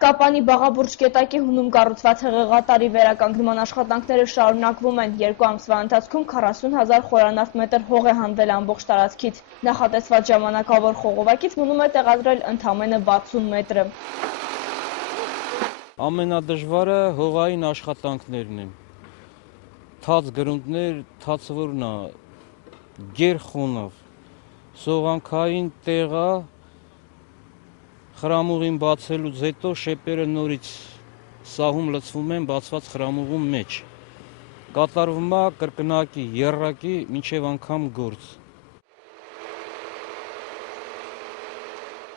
Կապանի Բաղաբուրջ գետակի հունում կառուցված հեղեղատարի վերականգնման աշխատանքները շարունակվում են։ 2 ամսվա ընթացքում 40,000 խորանարդ մետր հող է հանվել ամբողջ տարածքից։ Նախատեսված ժամանակավոր խողովակից մնում է տեղադրել ընդամենը 60 մետրը։ Ամենադժվարը հողային աշխատանքներն են։ Թաց գրունտներ, թացվորն է, գերխոնավ, սողանքային տեղա, խրամուղին բացելուց հետո շեպերը նորից սահում լցվում են բացված խրամուղում մեջ։ Կատարվում է կրկնակի, եռակի, մինչև անգամ գործ։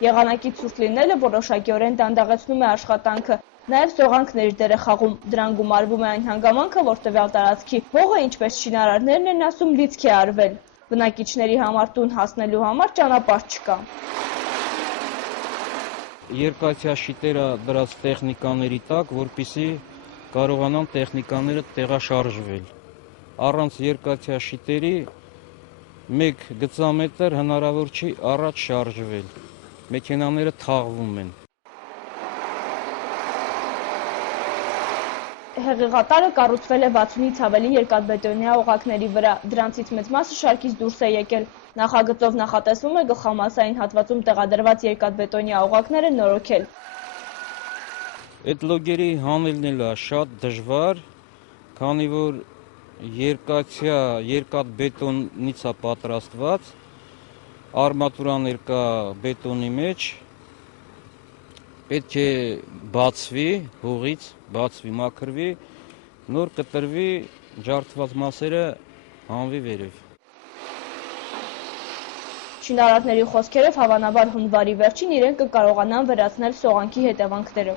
Եղանակի ցուրտ լինելը որոշակիորեն դանդաղեցնում է աշխատանքը։ Նաև սողանքն իր դեր է խաղում։ Դրան գումարվում է այն հանգամանքը, որ տվյալ տարածքի հողը, ինչպես շինարարներն են ասում, լիցք է արվել։ Բնակիչների համար տուն հասնելու համար ճանապարհ չկա։ Երկաթյաշիտերը դրած տեխնիկաների տակ, որպեսզի կարողանան տեխնիկաները տեղաշարժվել։ Առանց երկաթյաշիտերի 1 գծամետր հնարավոր չի առաջ շարժվել։ Մեքենաները թաղվում են։ Հեղեղատարը կառուցվել է 60-ից ավելի երկաթբետոնյա օղակների վրա, դրանցից մեծ մասը շարքից դուրս է եկել։ Նախագծով նախատեսվում է գլխամասային հատվածում տեղադրված երկաթբետոնյա օղակները նորոգել։ Այդ լոգերի հանելն էլ է շատ դժվար, քանի որ երկաթբետոնից է պատրաստված, արմատուրաներ կա բետոնի մեջ, պետք է բացվի հողից, մաքրվի, նոր կտրվի, ջարդված մասերը հանվի վերև։ Շինարարների խոսքերով հավանաբար հունվարի վերջին իրենք կկարողանան վերացնել սողանքի հետևանքները։